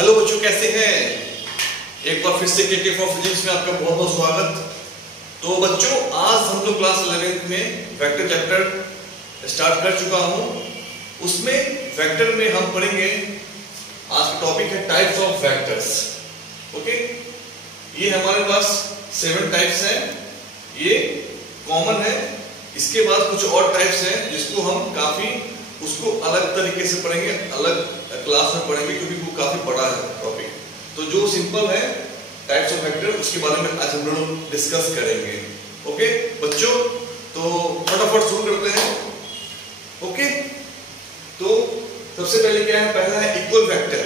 Hello बच्चों, कैसे हैं? एक बार फिर से केके फॉर फिजिक्स में आपका बहुत बहुत स्वागत। तो बच्चों, आज हम लोग क्लास 11th में वेक्टर चैप्टर स्टार्ट कर चुका हूं। उसमें वेक्टर में हम पढ़ेंगे, आज का टॉपिक है टाइप्स ऑफ वेक्टर्स। ओके, ये हमारे पास 7 टाइप्स हैं, ये कॉमन है। इसके बाद कुछ और टाइप्स हैं जिसको हम काफी उसको अलग तरीके से पढ़ेंगे, अलग क्लास में पढ़ेंगे, क्योंकि वो काफी बड़ा है टॉपिक। तो जो सिंपल है टाइप्स ऑफ वेक्टर, उसके बारे में आज हम लोग डिस्कस करेंगे। ओके बच्चों, तो फटाफट शुरू करते हैं। ओके, तो सबसे पहले क्या है? पहला है इक्वल वेक्टर।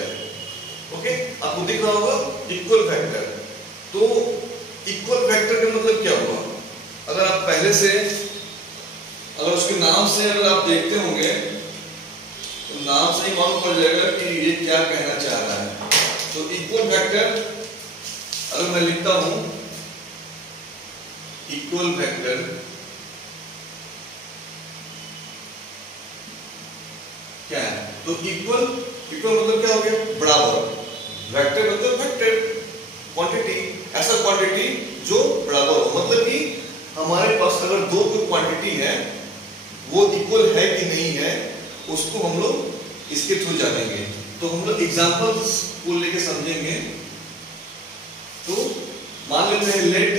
ओके, आपको दिख रहा होगा इक्वल वेक्टर। तो इक्वल वेक्टर का मतलब क्या हुआ? अगर आप पहले से अगर उसके नाम से अगर आप देखते होंगे तो नाम से ही मालूम पड़ जाएगा कि ये क्या कहना चाह रहा है। तो इक्वल वेक्टर अगर मैं लिखता हूं इक्वल वेक्टर, क्या है? तो इक्वल मतलब क्या हो गया? बराबर। वेक्टर मतलब वेक्टर, क्वांटिटी, ऐसा क्वांटिटी जो बराबर हो। मतलब कि हमारे पास अगर दो कोई क्वांटिटी है, वो इक्वल है कि नहीं है, उसको हम लोग इसके थ्रू जानेंगे। तो हम लोग एग्जांपल्स को लेके समझेंगे। तो मान लेते हैं let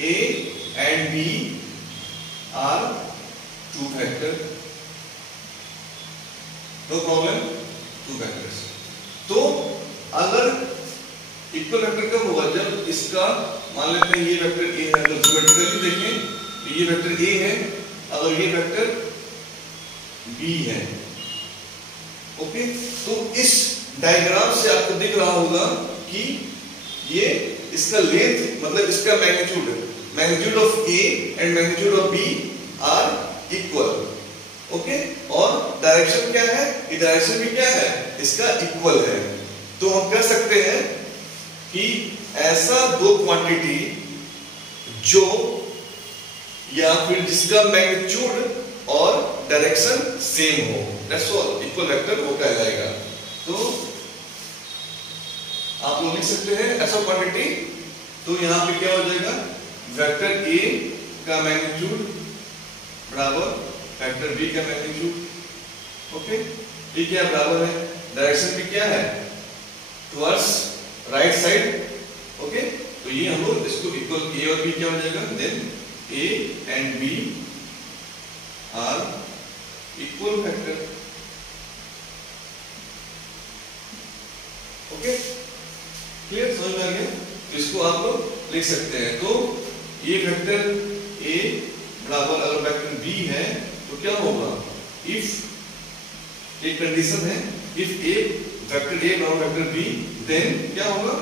A and B are two vector, no problem, two vectors. तो अगर इक्वल वेक्टर कब होगा? जब इसका मान लेते हैं ये वेक्टर ए है, तो ज्योमेट्रिकली देखें ये वेक्टर ए है, अगर ये वेक्टर बी है। ओके, तो इस डायग्राम से आपको दिख रहा होगा कि ये इसका लेंथ मतलब इसका magnitude of A and magnitude of B are equal. Okay, और डायरेक्शन क्या है? ये डायरेक्शन भी क्या है? इसका इक्वल है। तो हम कह सकते हैं कि ऐसा दो क्वांटिटी जो या फिर जिसका मैग्नीट्यूड और डायरेक्शन सेम हो, दैट्स ऑल, इक्वल वेक्टर वो कहलाएगा। तो आप लोग लिख सकते हैं ऐसा क्वांटिटी। तो यहां पे क्या हो जाएगा? वेक्टर ए का मैग्नीट्यूड बराबर वेक्टर बी का मैग्नीट्यूड। ओके, ये क्या बराबर है? डायरेक्शन भी क्या है? Towards right side. ओके, तो ये हम लोग इसको इक्वल, ए और बी क्या हो जाएगा? Then A and B are equal vector. Okay, clear? समझ में आ गया? तो इसको आप लोग लिख सकते हैं। तो ये वेक्टर A बराबर अगर वेक्टर B है तो क्या होगा? इफ एक कंडीशन है, इफ A वेक्टर A बराबर वेक्टर B, देन क्या होगा?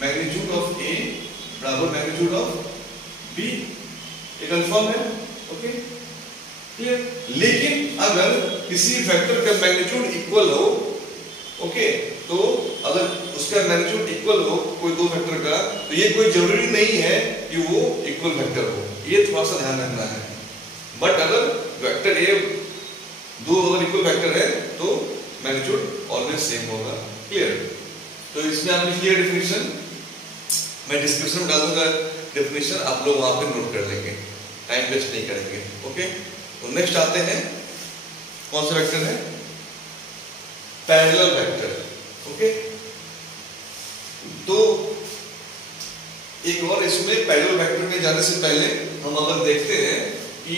मैग्नीट्यूड ऑफ A बराबर मैग्नीट्यूड ऑफ B। ये कंफर्म है? Okay, clear? लेकिन अगर किसी वेक्टर का मैग्नीट्यूड इक्वल हो, ओके, तो अगर उसका मैग्नीट्यूड इक्वल हो कोई दो वेक्टर का, तो ये कोई जरूरी नहीं है कि वो इक्वल वेक्टर हो। ये थोड़ा सा ध्यान रखना है। बट अगर वेक्टर ए दो अगर इक्वल वेक्टर है तो मैग्नीट्यूड ऑलवेज सेम होगा। क्लियर? तो इसमें आप लिखिए डेफिनेशन, मैं डिस्क्रिप्शन में डाल दूंगा डेफिनेशन, आप लोग वहां पे नोट कर लेंगे, टाइम वेस्ट नहीं करेंगे। ओके, तो नेक्स्ट आते हैं, कौन सा वेक्टर है? Parallel vector. ओके, तो एक और इसमें पैरेलल वेक्टर में जाने से पहले हम अगर देखते हैं कि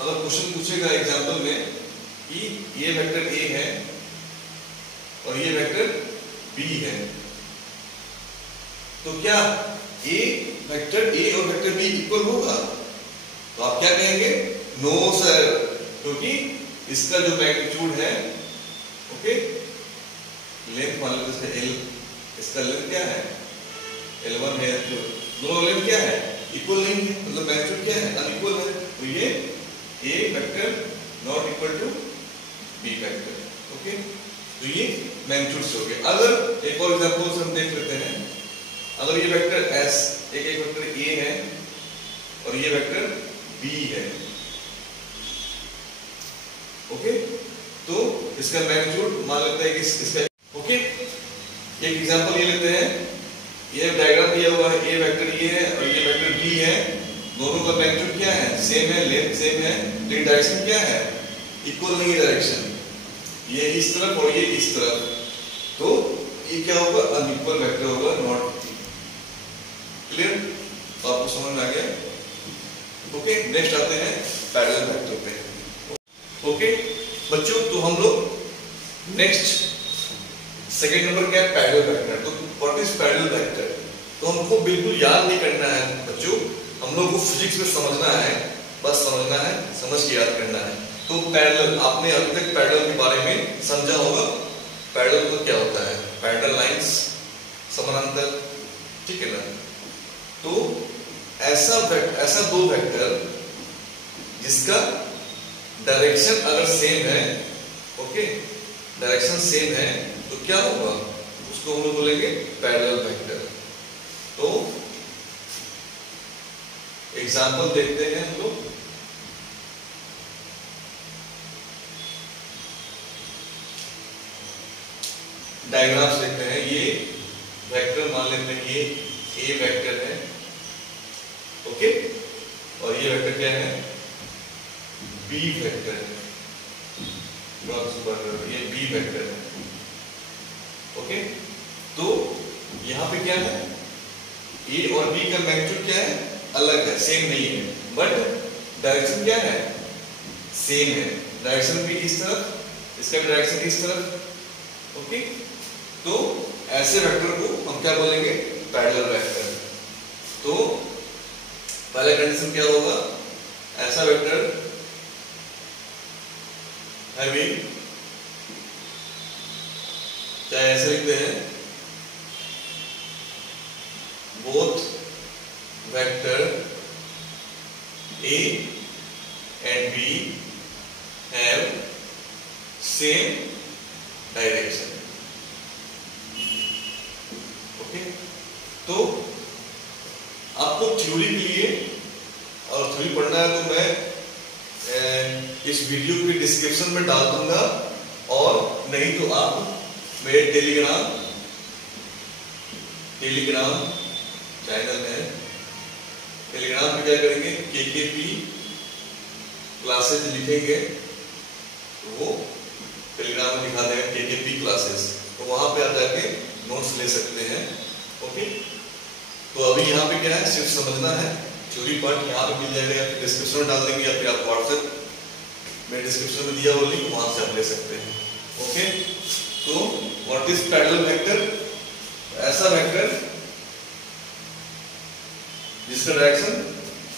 अगर क्वेश्चन पूछेगा एग्जांपल में कि ये वेक्टर ए है और ये वेक्टर बी है, तो क्या ए वेक्टर ए और वेक्टर बी इक्वल होगा? तो आप क्या कहेंगे? नो सर, क्योंकि इसका जो मैग्नीट्यूड है, ओके, लेंथ मान लो जैसे L, इसका लेंथ क्या है? L1 है, जो दोनों लेंथ क्या है? इक्वल नहीं है, मतलब मैग्नीट्यूड क्या है? अनइक्वल है। तो ये A vector not equal to B vector. Okay, तो ये मैग्नीट्यूड से हो गया। अगर एक और एग्जांपल हम देख लेते हैं, अगर ये वेक्टर S एक वेक्टर A है और ये वेक्टर B है, ओके, तो इसका मैग्नीट्यूड मान लेते हैं कि इसका, ओके, एक एग्जांपल ये लेते हैं, ये डायग्राम दिया हुआ है, ए वेक्टर ये है और ये वेक्टर बी है, दोनों का मैग्नीट्यूड क्या है, सेम है, लेंथ सेम है, लेकिन डायरेक्शन क्या है, इक्वल नहीं डायरेक्शन, ये इस तरफ और ये इस तरफ, तो ये क्या होगा, अनइक्वल वेक्टर होगा, नॉट क्लियर। तो आपको समझ में आ गया। ओके, नेक्स्ट आते हैं पैरेलल वेक्टर पे। ओके बच्चों, तो हम लोग नेक्स्ट सेकंड नंबर क्या है, पैरेलल वेक्टर। तो व्हाट इज पैरेलल वेक्टर, तो हमको बिल्कुल याद नहीं करना है बच्चों, हम लोग को फिजिक्स में समझना है, बस समझना है, समझ के याद करना है। तो पैरेलल, आपने अभी तक पैरेलल के बारे में समझा होगा, पैरेलल तो क्या होता है, पैरेलल लाइंस, समानांतर, ठीक है ना। तो ऐसा दो वेक्टर जिसका डायरेक्शन अगर सेम है, ओके, डायरेक्शन सेम है, तो क्या होगा, उसको हम लोग बोलेंगे पैरेलल वेक्टर। तो एग्जांपल देखते हैं हम लोग। डायग्राम्स देखते हैं, ये वेक्टर मान लेते हैं, ये ए वेक्टर है, ओके, और ये वेक्टर क्या है, बी वेक्टर है, ये बी वेक्टर है, ओके। तो यहां पे क्या है, ए और बी का मैग्नीट्यूड क्या है, अलग है, सेम नहीं है, बट डायरेक्शन क्या है, सेम है, डायरेक्शन भी इस तरफ, इसका भी डायरेक्शन इस तरफ, ओके। तो ऐसे वेक्टर को हम क्या बोलेंगे, पैरेलल वेक्टर। तो पहला कंडीशन क्या होगा, ऐसा वेक्टर हैविंग, चाहे ऐसे लिखते हैं, both vector A and B have same direction, okay. तो आपको थ्योरी के लिए, और थ्योरी पढ़ना है तो मैं इस वीडियो के डिस्क्रिप्शन में डाल दूंगा, और नहीं तो आप मेरे टेलीग्राम चैनल है, टेलीग्राम पे क्या करेंगे, केकेपी क्लासेस लिखेंगे, तो वो टेलीग्राम में दिखा देगा केकेपी क्लासेस, तो वहां पे आ जाके नोट्स ले सकते हैं, ओके। तो अभी यहाँ पे क्या है, सिर्फ समझना है, थ्योरी पार्ट यहाँ पे मिल जाएगा, या फिर डिस्क्रिप्शन में डाल देंगे, या फिर आप व्हाट्सएप में डिस्क्रिप्शन में दिया हुआ लिंक, वहां से आप ले सकते हैं, ओके। तो व्हाट इज पैरेलल वेक्टर, ऐसा वेक्टर जिसका डायरेक्शन,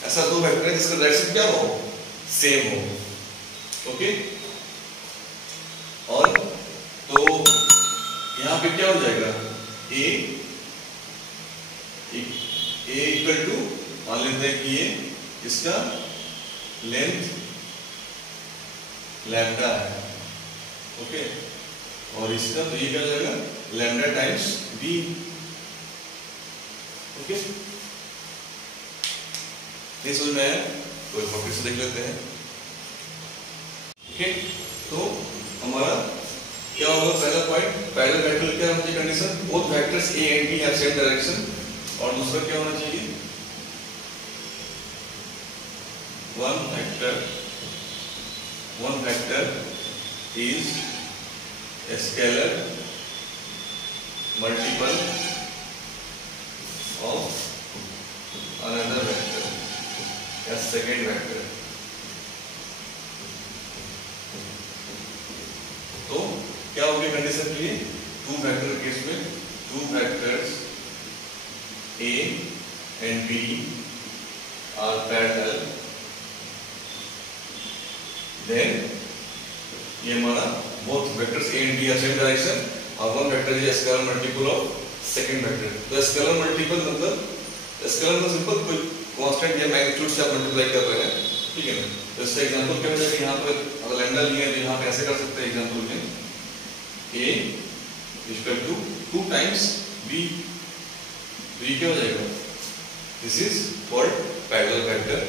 ऐसा दो वेक्टर है जिसका डायरेक्शन क्या हो, सेम हो, ओके। और तो यहां पे क्या हो जाएगा, ए इक्वल टू, मान लेते हैं कि ये इसका लेंथ लैम्डा है, ओके, और इसका तो ये क्या हो जाएगा, लैम्डा टाइम्स बी, ओके। नहीं समझ में आया, तो वापस से देख लेते हैं, ओके। तो हमारा क्या होगा, पहला पॉइंट, पैरेलल वेक्टर क्या होना चाहिए condition, both vectors A and B have same direction, और दूसरा क्या होना चाहिए, one vector is a scalar multiple of another vector, a second vector। तो क्या होगी कंडीशन के लिए, टू वेक्टर केस में, two vectors A and B are parallel, then ये हमारा both vectors A and B are same direction, और one vector is a scalar multiple of second vector। तो scalar multiple मतलब, scalar में simple कोई constant या magnitude से आप मल्टीप्लाई कर रहे हैं, ठीक है ना। तो इसका एग्जांपल क्या हो जाएगा, यहाँ पर अगर लैम्डा लिए तो यहाँ पे ऐसे कर सकते हैं एग्जांपल में, A equal to 2 times B, तो ये क्या हो जाएगा, this is called parallel vector,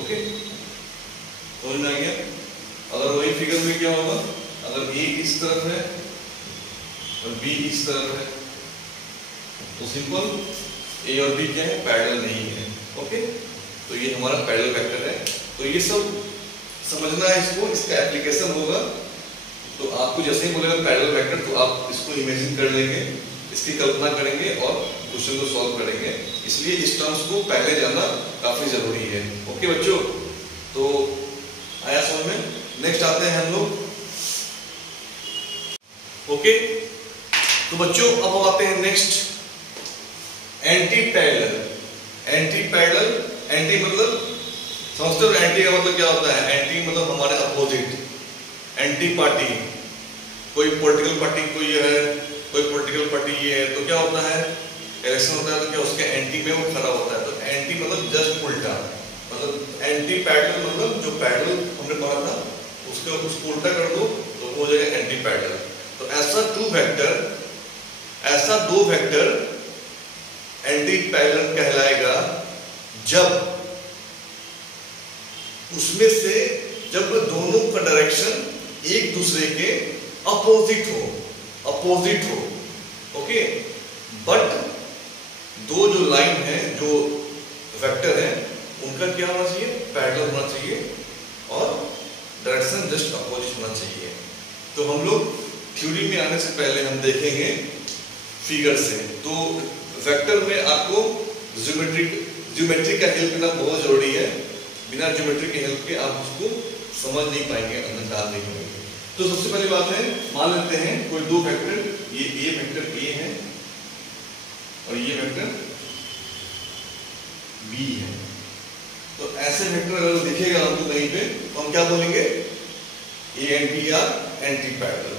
okay. समझ में आ गया। अगर वही फिगर में क्या होगा, अगर A इस तरफ है और B इस तरफ है, तो सिंपल ए और बी क्या है, पैरेलल नहीं है। ओके, तो ये हमारा पैरेलल वेक्टर है। तो ये सब समझना है इसको, इसका एप्लीकेशन होगा। तो आपको जैसे ही बोलेगा पैरेलल वेक्टर तो आप इसको इमेजिन कर लेंगे, इसकी कल्पना करेंगे और क्वेश्चन को सॉल्व करेंगे। इसलिए इस टर्म्स को पहले जानना काफी जरूरी है। ओके बच्चों, तो आया समझ में। नेक्स्ट आते हैं हम लोग। ओके, तो बच्चों अब हम आते हैं next, anti parallel. Anti parallel, anti मतलब समझते हो, एंटी का मतलब क्या होता है? एंटी मतलब हमारे अपोजिट, एंटी पार्टी। कोई पॉलिटिकल पार्टी कोई है, कोई पॉलिटिकल पार्टी ये है, तो क्या होता है, इलेक्शन होता है तो क्या उसके एंटी में वो खड़ा होता है। तो एंटी मतलब जस्ट उल्टा, मतलब एंटी पैरेलल मतलब जो पैरेलल हमने पढ़ा था उसको उल्टा कर दो तो हो जाएगा एंटी पैरेलल। तो ऐसा दो वेक्टर एंटी पैरेलल कहलाएगा जब उसमें से जब दोनों का डायरेक्शन एक दूसरे के अपोजिट हो। ओके, बट दो जो लाइन है, जो वेक्टर है, उनका क्या होना चाहिए, पैरेलल होना चाहिए और डायरेक्शन जस्ट अपोजिट होना चाहिए। तो हम लोग थ्योरी में आने से पहले हम देखेंगे फिगर से। तो वेक्टर में आपको ज्योमेट्री का हेल्प लेना बहुत जरूरी है। बिना ज्योमेट्री के हेल्प के आप उसको समझ नहीं पाएंगे, अंदर डाल नहीं पाएंगे। तो सबसे पहली बात है, मान लेते हैं कोई दो वेक्टर, ये वेक्टर ए है और ये वेक्टर बी है। तो ऐसे वेक्टर अगर दिखेगा हमको कहीं पे तो हम क्या बोलेंगे, A and B are anti parallel.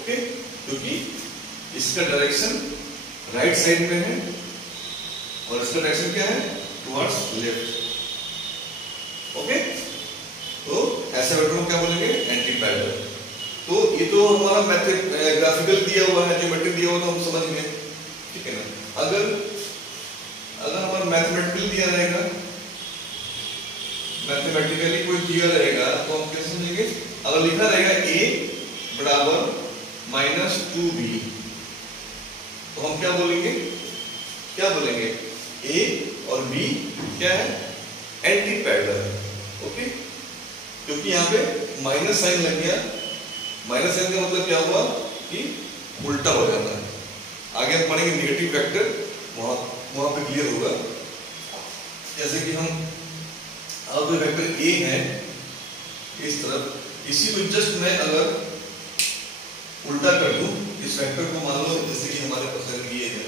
Okay, क्योंकि इसका डायरेक्शन राइट साइड में है और इसका डायरेक्शन क्या है, टुवर्ड्स लेफ्ट। ओके, तो ऐसे वेक्टर को क्या बोलेंगे, एंटी पैरेलल। तो ये तो हमारा मैथड ग्राफिकल दिया हुआ है, ज्योमेट्री दिया हुआ तो हम समझ गए, ठीक है ना। अगर हमारा मैथमेटिकली दिया रहेगा, मैथमेटिकली कोई दिया रहेगा तो हम कैसे समझेंगे। अगर लिखा रहेगा a बराबर -2b तो हम क्या बोलेंगे, a और b क्या है, एंटी पैरेलल। ओके, क्योंकि यहाँ पे माइनस साइन लग गया। माइनस साइन का मतलब क्या हुआ कि उल्टा हो जाता है। आगे हम पढ़ेंगे नेगेटिव वेक्टर, वहां पे क्लियर होगा। जैसे कि हम अब वेक्टर ए है इस तरफ, इसी को जस्ट मैं अगर उल्टा कर दूं इस वेक्टर को, मान लो जैसे कि हमारे पास ये है,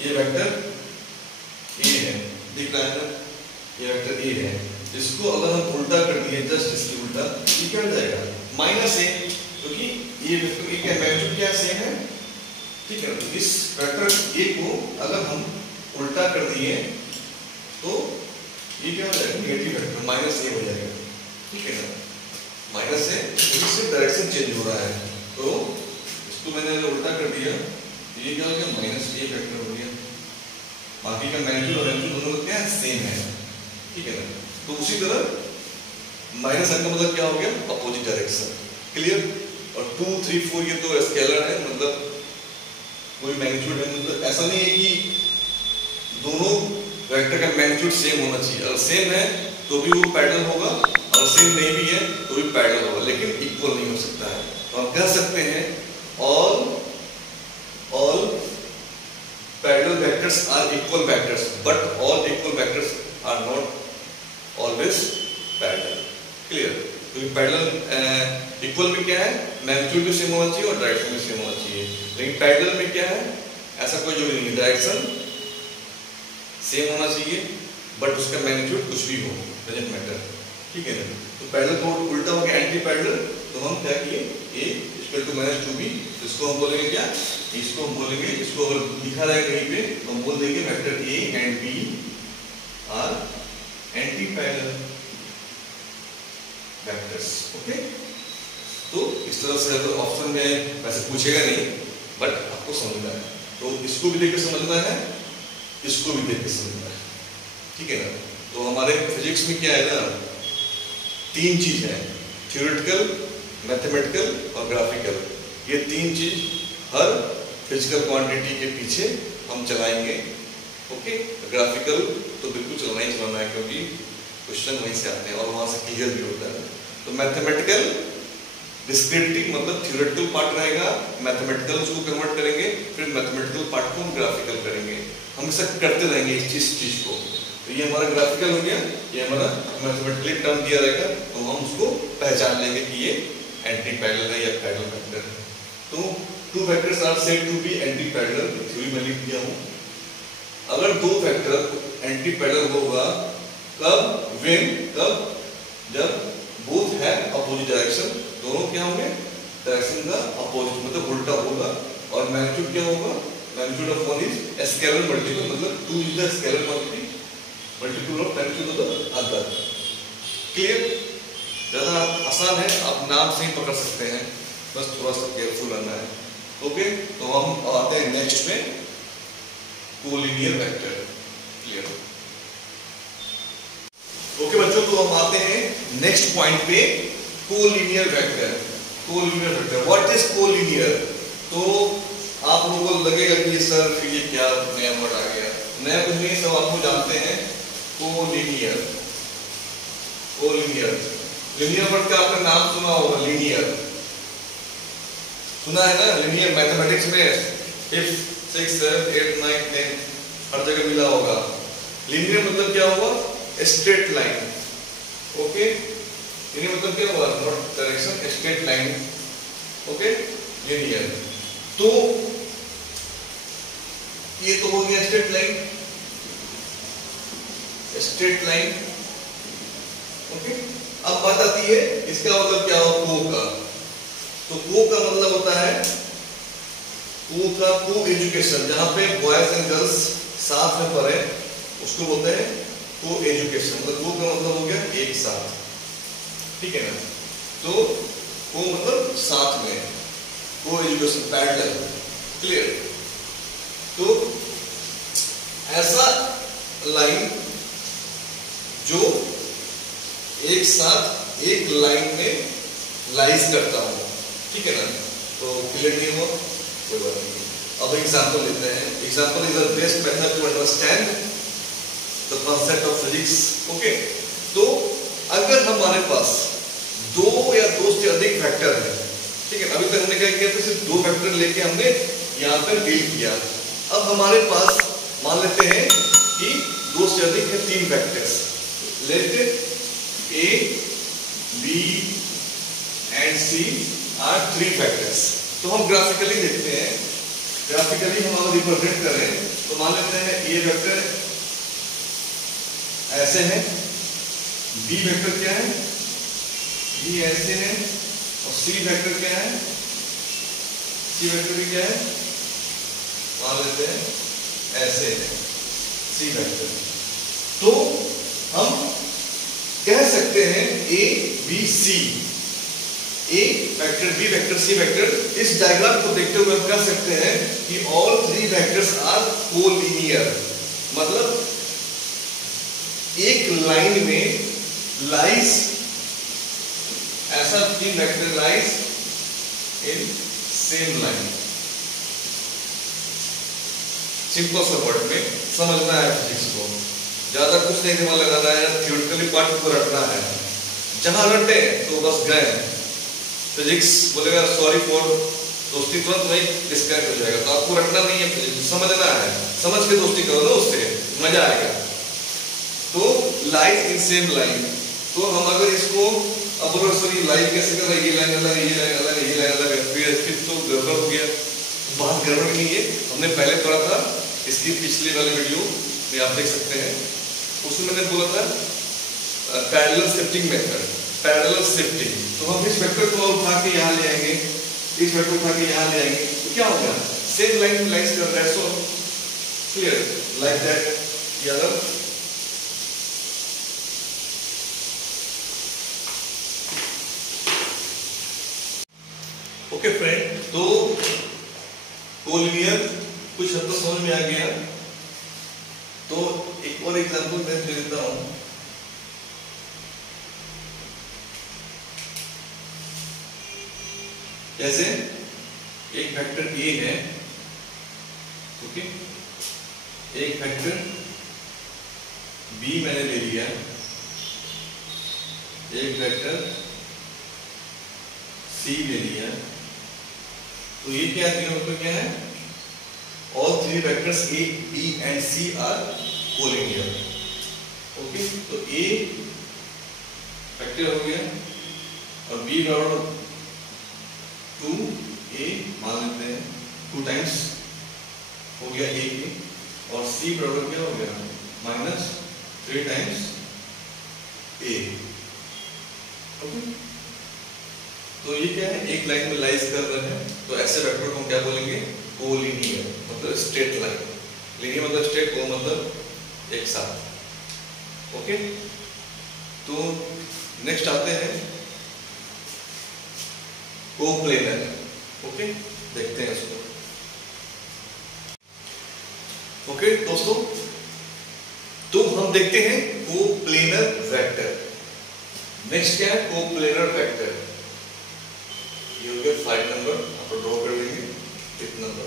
ये वेक्टर ए है, दिख रहा है ना, ये वेक्टर ए है। इसको अगर हम उल्टा कर दिए, जस्ट इसके उल्टा, ये क्या हो जाएगा, -a, क्योंकि ये वेक्टर ए का मैग्नीट्यूड क्या सेम है, ठीक है। तो इस वेक्टर ए को अगर हम उल्टा कर दिए तो ये क्या हो जाएगा, नेगेटिव वेक्टर -a हो जाएगा, ठीक है ना। -a, इससे डायरेक्शन चेंज हो रहा है, तो इसको मैंने उल्टा कर दिया तो ये क्या हो गया, -a वेक्टर हो गया। बाकी का मैग्नीट्यूड और एम्पलीट्यूड दोनों क्या है, सेम है, ठीक है ना। तो उसी तरह माइनस का मतलब क्या हो गया, अपोजिट डायरेक्शन, क्लियर। और 2, 3, 4 ये तो स्केलर है, मतलब कोई मैग्नीट्यूड है, मतलब ऐसा नहीं है कि दोनों वेक्टर का मैग्नीट्यूड सेम होना चाहिए। अगर सेम है तो भी वो पैरेलल होगा, और सेम नहीं भी है तो भी पैरेलल होगा, लेकिन इक्वल नहीं हो सकता है। तो हम कह सकते हैं all parallel vectors are equal vectors, but all equal vectors are not always parallel, clear। तो पैरेलल इक्वल में क्या है, मैग्नीट्यूड भी सेम होना चाहिए और डायरेक्शन भी सेम होना चाहिए। लेकिन पैरेलल में क्या है, ऐसा कोई जरूरी नहीं, डायरेक्शन सेम होना चाहिए बट उसका मैग्नीट्यूड कुछ भी हो, डजंट मैटर, ठीक है ना। तो पैरेलल को उल्टा हो गया एंटी पैरेलल, तो हम क्या किए, a = -2b, इसको हम बोलेंगे क्या, इसको हम बोलेंगे, इसको अगर लिखा रहा है कहीं पे तो हम बोल देंगे vector a and b are anti parallel vectors. Okay, तो इस तरह से अगर ऑप्शन में वैसे पूछेगा नहीं बट आपको समझना है, तो इसको भी देख के समझना है, इसको भी देख के समझना है, ठीक है ना। तो हमारे फिजिक्स में क्या है ना, 3 चीज है, थ्योरेटिकल, मैथमेटिकल और ग्राफिकल। ये 3 चीज हर फिजिकल क्वांटिटी के पीछे हम चलाएंगे। ओके, ग्राफिकल तो बिल्कुल चलना ही चलाना है, क्योंकि क्वेश्चन वहीं से आते हैं और वहां से क्लियर भी होता है। तो मैथमेटिकल डिस्क्रिप्टिव मतलब थ्योरेटिकल पार्ट रहेगा, मैथमेटिकल उसको कन्वर्ट करेंगे, फिर मैथमेटिकल पार्ट को हम ग्राफिकल करेंगे। हम ऐसा करते रहेंगे इस चीज को। तो ये हमारा ग्राफिकल हो गया, ये हमारा मैथमेटिकल टर्म दिया रहेगा, तो हम उसको पहचान लेंगे कि ये एंटी पैरेलल है या पैरेलल वेक्टर है। तो two vectors are said to be anti parallel, theory में लिख दिया हूं। अगर दो वेक्टर एंटी पैरेलल होगा कब, व्हेन, कब, जब बोथ है अपोजिट डायरेक्शन, दोनों क्या होंगे, डायरेक्शन का अपोजिट मतलब उल्टा होगा। और मैग्नीट्यूड क्या होगा, magnitude of one is scalar multiple, मतलब 2 is the scalar multiple of magnitude of the other. Clear? ज्यादा आसान है, आप नाम से ही पकड़ सकते हैं, बस थोड़ा सा केयरफुल रहना है। ओके, तो हम आते हैं नेक्स्ट में कोलिनियर वेक्टर। क्लियर? ओके बच्चों, तो हम आते हैं नेक्स्ट पॉइंट पे, collinear vector. Collinear vector, what is collinear? तो आप लोगों को लगेगा कि सर फिर ये क्या नया वर्ड आ गया। नया कुछ नहीं, सब आपको जानते हैं। कोलिनियर, कोलिनियर, लिनियर वर्ड का आपने नाम सुना होगा, लीनियर सुना है ना, लीनियर मैथमेटिक्स में 5th 6th 7th 8th 9th 10th हर जगह मिला होगा। लीनियर मतलब क्या हुआ, स्ट्रेट लाइन। ओके, लीनियर मतलब क्या हुआ, not direction, straight line. Okay, linear. तो ये तो हो गया straight line, straight line. Okay, अब बात आती है इसका मतलब क्या हो, को का। तो को का मतलब होता है, को का को एजुकेशन, जहां पे बॉयज एंड गर्ल्स साथ में पढ़े उसको बोलते हैं को एजुकेशन। मतलब को का मतलब हो गया एक साथ, ठीक है ना। तो को मतलब साथ में, को एजुकेशन, पैरेलल। क्लियर? तो ऐसा लाइन जो एक साथ एक लाइन में लाइज करता हूं, ठीक है ना। तो क्लियर नहीं हुआ, कोई बात नहीं। अब एग्जांपल लेते हैं। Example is the best method to understand the concept of physics. Okay, तो अगर हमारे पास दो या दो से अधिक वेक्टर है, ठीक है, अभी तक हमने क्या किया, तो सिर्फ दो वेक्टर लेके हमने यहां पर डील किया। अब हमारे पास मान लेते हैं कि दो से अधिक है, 3 vectors. Let A, B and C are 3 vectors. तो हम ग्राफिकली देखते हैं, ग्राफिकली हम अगर रिप्रेजेंट करें तो मान लेते हैं A वेक्टर ऐसे है, B वेक्टर क्या है, B ऐसे है, और C वेक्टर क्या है, C वेक्टर भी क्या है, मान लेते हैं ऐसे है, C वेक्टर। तो हम कह सकते हैं A B C, A vector, B vector, C vector. इस डायग्राम को देखते हुए हम कह सकते हैं कि ऑल 3 वेक्टर्स आर कोलिनियर। मतलब एक लाइन में लाइज, ऐसा 3 vector lies in same line. Simple सा वर्ड में समझना है फिजिक्स को, ज्यादा कुछ नहीं दिमाग लगाना है, थ्योरेटिकली पार्ट को रटना है। जहां रटे तो बस गए, फिजिक्स बोलेगा सॉरी फॉर दोस्ती तुरंत वही डिस्कनेक्ट हो जाएगा। तो आपको रटना नहीं है, फिजिक्स समझना है, समझ के दोस्ती करो ना, उससे मजा आएगा। तो लाइन इन सेम लाइन, तो हम अगर इसको अब बोलो सर ये लाइन कैसे कर रहा है, ये लाइन अलग है, ये लाइन अलग है, ये लाइन अलग है, फिर तो गड़बड़ हो गया। बात गड़बड़ नहीं है, हमने पहले पढ़ा था, इसकी पिछले वाले वीडियो में आप देख सकते हैं, उसमें मैंने बोला था parallel shifting method, parallel shifting. तो हम इस वेक्टर को उठा के यहाँ ले आएंगे, इस वेक्टर उठा के यहाँ ले आएंगे, तो क्या होगा, सेम लाइन में लाइज कर रहा है। So clear, like that. यार ओके फ्रेंड, तो कोलिनियर कुछ हद तक समझ में आ गया। तो एक और एग्जांपल मैं दे देता हूं। जैसे एक वेक्टर A है, ओके, एक वेक्टर बी मैंने ले लिया, एक वेक्टर सी ले लिया, तो ये क्या है, तीनों क्या है, all three vectors A B and C are collinear. Okay, तो ए वेक्टर हो गया और बी बराबर 2a मान लेते हैं, 2 टाइम्स हो गया a के, और c बराबर क्या हो गया, -3 टाइम्स a। ओके, तो ये क्या है, एक लाइन में लाइज कर रहे हैं, तो ऐसे वेक्टर को हम क्या बोलेंगे, कोलिनियर, मतलब स्ट्रेट लाइन। लीनियर मतलब स्ट्रेट, को मतलब एक साथ। ओके, तो नेक्स्ट आते हैं कोप्लेनर। ओके, देखते हैं इसको। ओके दोस्तों, तो हम देखते हैं कोप्लेनर वेक्टर। नेक्स्ट क्या है, कोप्लेनर वेक्टर। ये हो गया फ्लाइट नंबर, आप ड्रॉ कर देंगे, फ्लाइट नंबर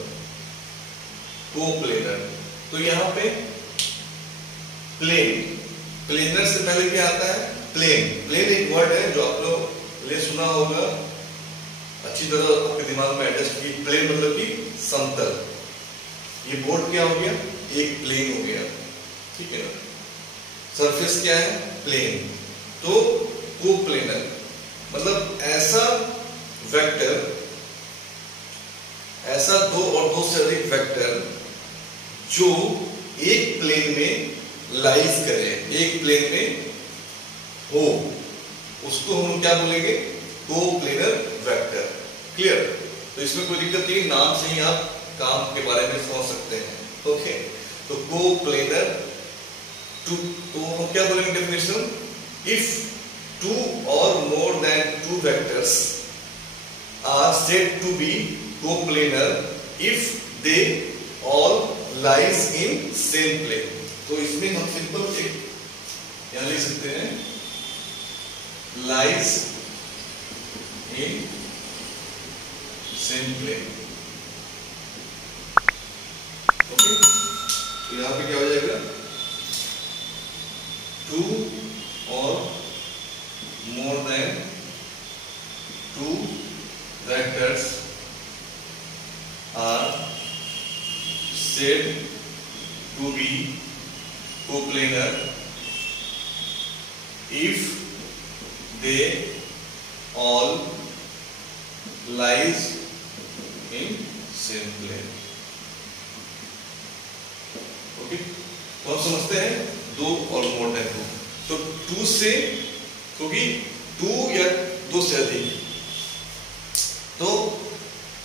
कोप्लेनर। तो यहाँ पे प्लेन, प्लेनर से पहले क्या आता है, प्लेन। प्लेन एक वर्ड है जो आप लोग ने सुना होगा, अच्छी तरह आपके दिमाग में एडजस्ट की। प्लेन मतलब कि समतल। ये बोर्ड क्या हो गया, एक प्लेन हो गया, ठीक है ना। सरफेस क्या है, प्लेन। तो कोप्लेनर मतलब ऐसा वेक्टर, ऐसा दो और दो से अधिक वेक्टर जो एक प्लेन में लाइज करे, एक प्लेन में हो, उसको हम क्या बोलेंगे, कोप्लेनर वेक्टर। क्लियर। तो इसमें कोई दिक्कत नहीं, नाम से ही आप काम के बारे में समझ सकते हैं। ओके, तो कोप्लेनर तो हम क्या बोलेंगे definition, if 2 or more than 2 vectors are said to be coplanar if they all lies in same plane। तो इसमें हम सिंपल एक यहां लिख सकते हैं, lies in same plane। Okay, तो यहां पे क्या हो जाएगा, 2 or more than 2 vectors are said to be coplanar if they all lies in same plane। Okay, तो हम समझते हैं 2 और मोर देन 2, तो 2 से, क्योंकि 2 या 2 से अधिक। तो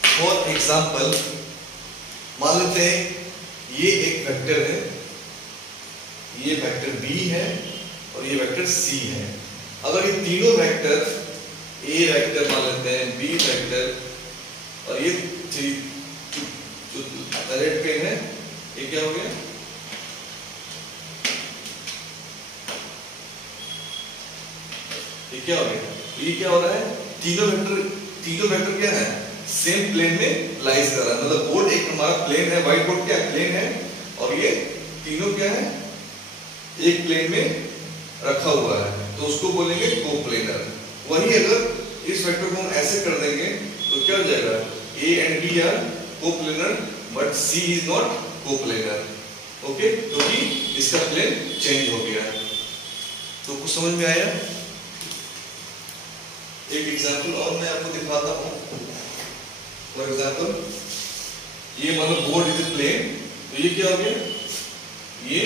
फॉर एग्जाम्पल मान लेते हैं ये एक वेक्टर है, ये वेक्टर b है और ये वेक्टर c है। अगर ये तीनों वेक्टर, a वेक्टर मान लेते हैं, b वेक्टर और ये जो रेड पेन है, ये क्या हो गया, ये क्या हो गया, ये क्या हो रहा है, तीनों वेक्टर क्या है, सेम प्लेन में लाइज कर रहा है। मतलब बोर्ड एक हमारा प्लेन है, व्हाइट बोर्ड क्या प्लेन है, और ये तीनों क्या है, एक प्लेन में रखा हुआ है, तो उसको बोलेंगे कोप्लेनर। वही अगर इस वेक्टर को हम ऐसे कर देंगे तो क्या हो जाएगा, a and b are coplanar but c is not coplanar. Okay, क्योंकि इसका प्लेन चेंज हो गया। तो कुछ समझ में आया। एक एग्जांपल और मैं आपको दिखाता हूं। फॉर एग्जांपल ये मान लो बोर्ड इज प्लेन, तो ये क्या हो गया, ये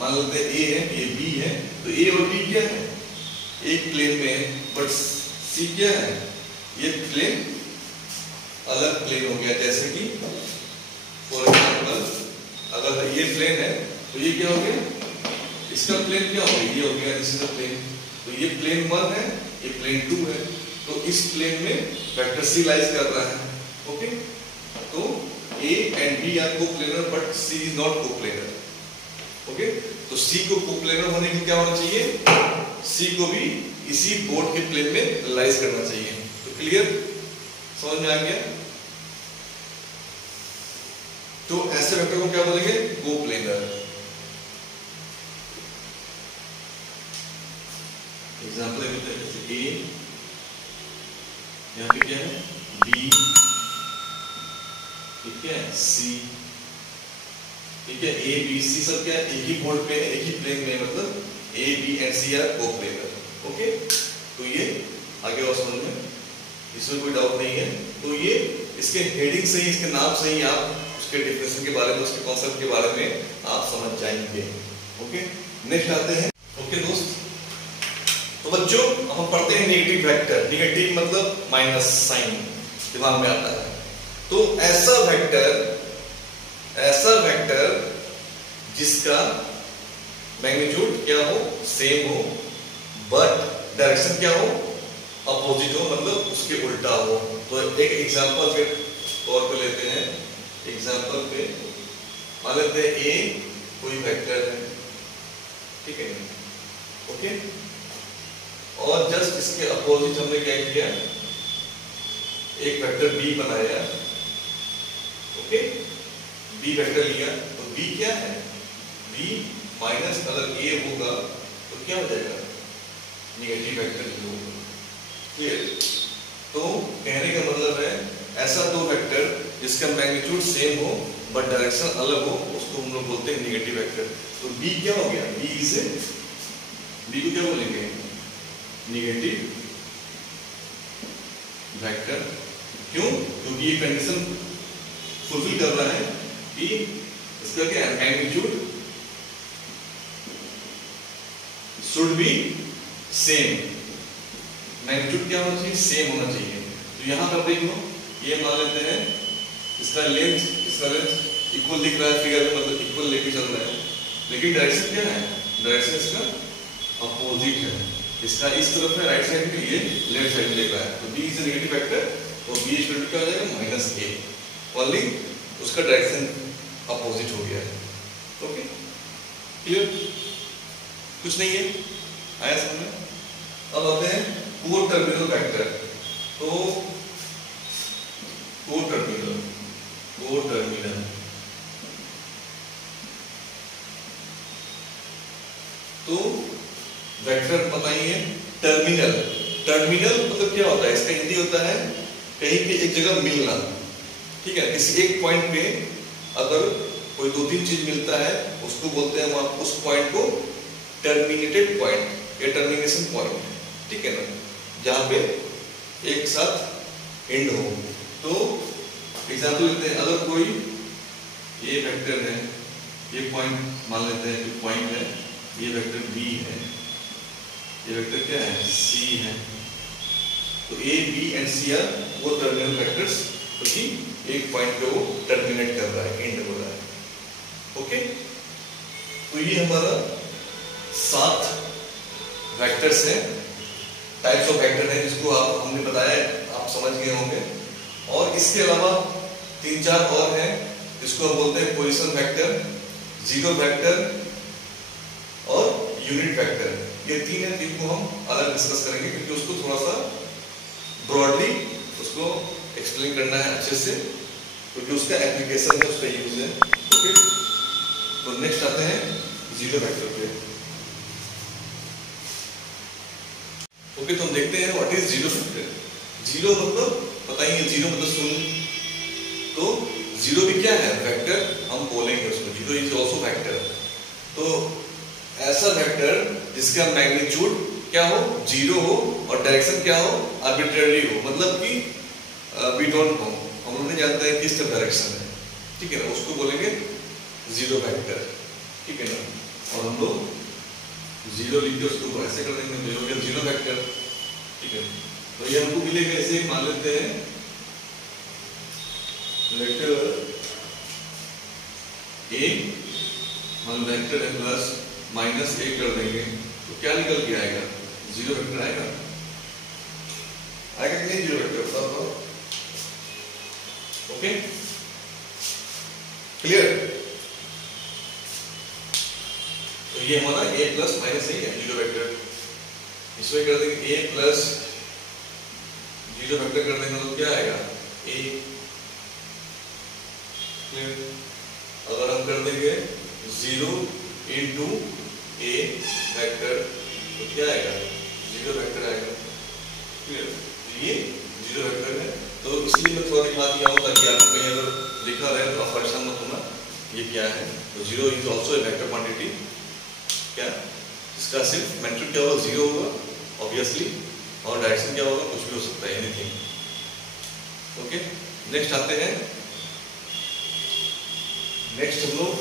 मान लेते हैं ए है, ये बी है, तो ए और बी क्या है, एक प्लेन में है, बट सी क्या है, ये प्लेन अलग प्लेन हो गया। जैसे कि फॉर एग्जांपल अगर ये प्लेन है तो ये क्या हो गया, इसका प्लेन क्या हो गया, ये हो गया, दिस इज द प्लेन। तो ये प्लेन 1 है, ये प्लेन 2 है, तो इस प्लेन में वेक्टर सी लाइज कर रहा है। ओके, तो A and B are coplanar but C is not coplanar. Okay, तो C को कोप्लेनर होने के क्या होना चाहिए, C को भी इसी बोर्ड के प्लेन में लाइज करना चाहिए। तो क्लियर, समझ में आ गया। तो ऐसे वेक्टर को क्या बोलेंगे? कोप्लेनर। एग्जांपल देते हैं, जैसे ए, यहाँ पे क्या है बी, ठीक है सी, ठीक है ए बी सी सब क्या है एक ही बोर्ड पे, एक ही प्लेन में, मतलब A B and C are coplanar. Okay, तो ये आगे और समझ में, इसमें कोई डाउट नहीं है। तो ये इसके हेडिंग से ही, इसके नाम से ही आप उसके डेफिनेशन के बारे में, उसके कॉन्सेप्ट के बारे में आप समझ जाएंगे। ओके, नेक्स्ट आते हैं। ओके दोस्त, तो बच्चों अब हम पढ़ते हैं नेगेटिव वेक्टर। नेगेटिव मतलब माइनस साइन दिमाग में आता है। तो ऐसा वेक्टर जिसका मैग्नीट्यूड क्या हो, सेम हो, बट डायरेक्शन क्या हो, अपोजिट हो, मतलब उसके उल्टा हो। तो एक एग्जांपल के तौर पे लेते हैं। एग्जांपल पे मान लेते हैं ए कोई वेक्टर है, ठीक है, ओके, और जस्ट इसके अपोजिट हमने क्या किया, एक वेक्टर बी बनाया, ओके, बी वेक्टर लिया। तो बी क्या है, बी माइनस अगर ए होगा तो क्या हो जाएगा, नेगेटिव वेक्टर होगा। क्लियर? तो कहने का मतलब है ऐसा दो वेक्टर जिसका मैग्नीट्यूड सेम हो बट डायरेक्शन अलग हो, उसको हम लोग बोलते हैं नेगेटिव वेक्टर। तो बी क्या हो गया, बी इज बी को क्या बोलेंगे, नेगेटिव वेक्टर। क्यों? क्योंकि ये कंडीशन फुलफिल कर रहा है कि इसका क्या है, magnitude should be same. Magnitude क्या होना चाहिए, सेम होना चाहिए। तो यहां पर देख लो, ये मान लेते हैं इसका लेंथ इक्वल दिख रहा है फिगर में, मतलब इक्वल लेके चल रहा है, लेकिन डायरेक्शन क्या है, डायरेक्शन इसका अपोजिट है। इसका इस तरफ है राइट साइड में, ये लेफ्ट साइड में देख रहा है। तो b is a negative vector, तो b इक्वल टू क्या हो जाएगा, माइनस a, ओनली उसका डायरेक्शन अपोजिट हो गया है। Okay, clear? कुछ नहीं है, आया समझ में? अब आते हैं को टर्मिनल वेक्टर। तो को टर्मिनल तो वेक्टर पता ही है। टर्मिनल मतलब क्या होता है, इसका हिंदी होता है कहीं पे एक जगह मिलना, ठीक है, किसी एक पॉइंट पे अगर कोई दो तीन चीज मिलता है उसको बोलते हैं हम उस पॉइंट को टर्मिनेटेड पॉइंट या टर्मिनेशन पॉइंट, ठीक है ना, जहां पे एक साथ एंड हो। तो एग्जांपल लेते हैं, अगर कोई ये वेक्टर है, ये पॉइंट मान लेते हैं, जो पॉइंट है ये वेक्टर बी है, ये वेक्टर क्या है, सी है। तो A B and C are वो टर्मिनल वेक्टर्स, क्योंकि एक पॉइंट पे वो टर्मिनेट कर रहा है, एंड हो रहा है। ओके, तो ये हमारा 7 वेक्टर्स हैं, टाइप्स ऑफ वेक्टर है, जिसको हमने बताया, आप समझ गए होंगे। और इसके अलावा 3-4 और हैं, जिसको हम बोलते हैं पोजीशन वेक्टर, जीरो वेक्टर और यूनिट वेक्टर। ये 3 है, जिनको हम अलग डिस्कस करेंगे, क्योंकि उसको थोड़ा सा ब्रॉडली उसको एक्सप्लेन करना है अच्छे से, क्योंकि उसका एप्लीकेशन है, उसका यूज है। ओके, तो नेक्स्ट आते हैं जीरो वेक्टर पे। ओके, तो हम देखते हैं what is zero vector. Zero मतलब पता ही है, जीरो मतलब शून्य। तो जीरो भी क्या है, वेक्टर हम बोलेंगे उसको, जीरो इज आल्सो वेक्टर। तो ऐसा वेक्टर जिसका मैग्नीट्यूड क्या हो, जीरो हो, और डायरेक्शन क्या हो, आर्बिट्रेरी हो, मतलब कि वी डोंट नो, हम लोग नहीं जानते हैं किस तरफ डायरेक्शन है, ठीक है ना, उसको बोलेंगे जीरो वेक्टर, ठीक है ना। और हम लोग जीरो लिख के उसको ऐसे कर देंगे, तो हो गया जीरो वेक्टर, ठीक है। तो ये हमको मिलेगा, ऐसे मान लेते हैं वेक्टर ए, मान वेक्टर है प्लस माइनस ए कर देंगे, तो क्या निकल के आएगा, जीरो वेक्टर आएगा कि नहीं, जीरो वेक्टर बताओ। Okay, clear? तो ये हमारा a प्लस माइनस ही है, जीरो वेक्टर। इसमें कर देंगे a प्लस जीरो वेक्टर कर देंगे, तो क्या आएगा, a, अगर हम कर देंगे 0 इंटू ए वेक्टर तो क्या आएगा? 0 वेक्टर आएगा। क्लियर? ये 0 वेक्टर है, तो इसलिए मैं थोड़ा दिखा दिया हूँ ताकि आपको कहीं अगर लिखा रहे तो आप परेशान मत होना। ये क्या है? तो 0 is also a vector quantity. क्या इसका सिर्फ मैट्रिक क्या होगा? 0 होगा ऑब्वियसली, और डायरेक्शन क्या होगा? कुछ भी हो सकता है, एनीथिंग। ओके, नेक्स्ट आते हैं। नेक्स्ट हम लोग